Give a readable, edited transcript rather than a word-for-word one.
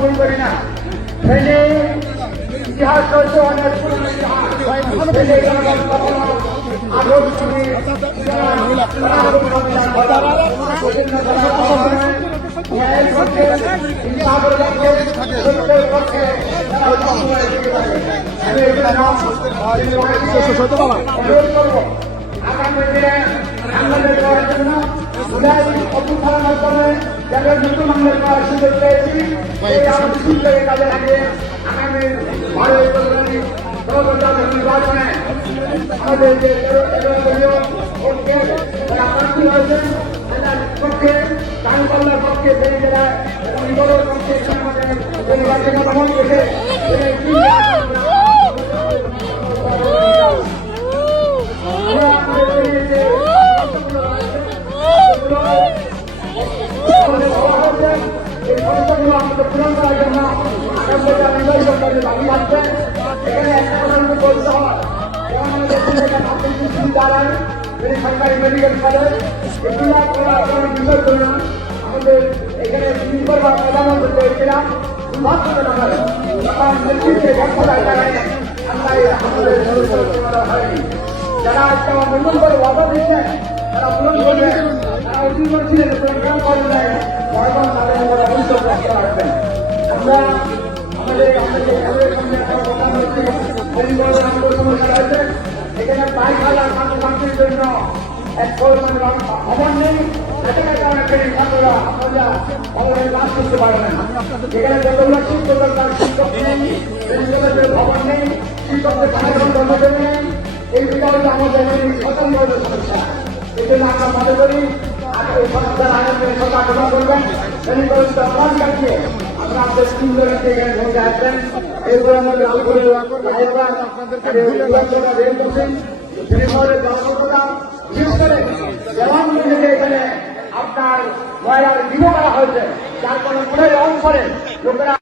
ভুল করি না। ইতিহাস রয়েছে অনেক পুরনো আগামী দিনে আমাদের করার জন্য অভ্যুত্থানের মাধ্যমে যাদের নতুন বাংলা করার সুযোগ পেয়েছি এই আমাদের সুযোগের কাজে লাগিয়ে আগামী ভারতীয় নির্বাচনে আমাদের যে প্রার্থী হয়েছেন সেটার পক্ষে কারুকল্যার পক্ষে সেই জেলায় এবং ইগলের পক্ষে নির্বাচনে ভ্রমণ করে আমাদের পূরণ করার জন্য বাকি লাগবে। এখানে একটা কথা বলতে হয় সরকারি মেডিকেল কলেজ এগুলো বিষয় জন্য আমাদের এখানে প্রধানমন্ত্রী করেছিলাম যারা আজকে আমার নতুন করে ওয়াদা দিচ্ছেন তারা পূরণ করবেন, তারা অর্জন করছিলেন পরিষ্কার করেন নাই বর্তমান তাদের রাখবেন। আমরা আমাদের সমস্যা রয়েছে এখানে 22,000 ছাত্রছাত্রীর জন্য এক খবর নেই, সেখানে কারণে ছাত্ররা আপনারা খবরের কাজ করতে পারবেন। এখানে যতগুলো শিক্ষক তার শিক্ষক নেই, খবর নেই, শিক্ষকদের কর্মচারী নেই, এই বিষয়টা আমাদের স্বতন্ত্র সমস্যা। এই জন্য আমরা মনে করি এই সরকার আয়োজনে সরকার গ্রহণ করবেন কাটিয়ে আমরা আমাদের স্কুলগুলোকে এখানে ভূমিকা আসবেন। এরপর আমাদের আলুপুরে এখানে আপনার ময়লার বিভো করা হয়েছে, যার কোনো অংশ লোকেরা